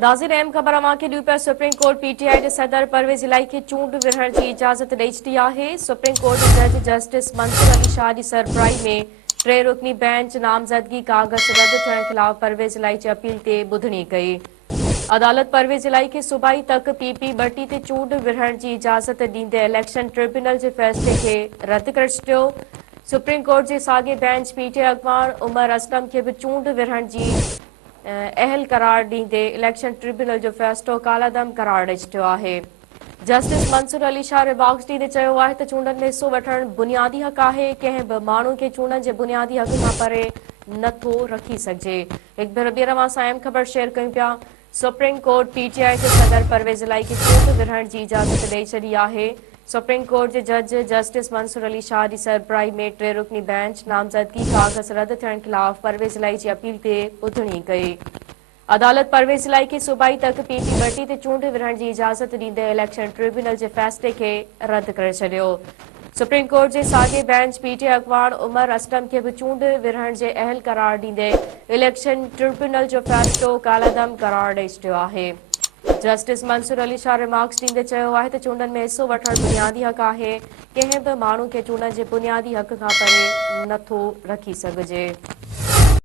नाज़रीन अहम ख़बर अवांखे ॾियूं पिया सुप्रीम कोर्ट पीटीआई जे सदर परवेज़ इलाही खे चूंड विरहण जी इजाज़त ॾेई छॾी आहे। सुप्रीम कोर्ट जे जज जस्टिस मंसूर अली शाह जी सरबराही में टे रुकनी बेंच नामज़दगी कागज़ रद्द थियण ख़िलाफ़ परवेज़ इलाही जी अपील ते ॿुधणी कई। अदालत परवेज़ इलाही खे सूबाई तक पीपी ॿटी ते चूंड विरहण जी इजाज़त ॾींदे इलेक्शन ट्रिब्यूनल जे फ़ैसिले खे रद्द करे छॾियो। सुप्रीम कोर्ट जे साॻे बेंच पीटीआई अॻवान उमर असलम खे बि चूंड विरहण जी अहल करार ॾींदे इलेक्शन ट्रिब्यूनल जो फ़ैसिलो कालादम करार ॾेई छॾियो आहे। जस्टिस मंसूर अली शाह रिमार्क्स ॾींदे चयो आहे त चूंडनि में हिसो वठणु बुनियादी हक़ आहे। कंहिं बि माण्हू खे चूंडनि जे बुनियादी हक़ खां परे नथो रखी सघिजे। हिकु भेरो ॿीहर अवां सां अहम ख़बर शेयर कयूं पिया। सुप्रीम कोर्ट पीटीआई जे सदर परवेज़ इलाही खे चूंड विरहण जी इजाज़त ॾेई छॾी आहे। सुप्रीम कोर्ट जे जज जस्टिस मंसूर अली शाह जी सरबराही में टे रुकनी बेंच नामज़दगी कागज़ रद्द थियण ख़िलाफ़ परवेज़ इलाही जी अपील ते ॿुधणी कई। अदालत परवेज़ इलाही खे सूबाई तक पीपी ॿटी ते चूंड विरहण जी इजाज़त ॾींदे इलेक्शन ट्रिब्यूनल जे फ़ैसिले खे रद्द करे छॾियो। सुप्रीम कोर्ट जे साॻे बेंच पीटीआई अॻवान उमर असलम खे बि चूंड विरहण जे अहल करार ॾींदे इलेक्शन ट्रिब्यूनल जो फ़ैसिलो कालादम करार ॾेई छॾियो आहे। जस्टिस मंसूर अली शाह रिमार्क्स ॾींदे चयो आहे त चूंडनि में हिसो वठणु बुनियादी हक़ आहे। कंहिं बि माण्हू खे चूंडनि जे बुनियादी हक़ खां परे नथो रखी सघिजे।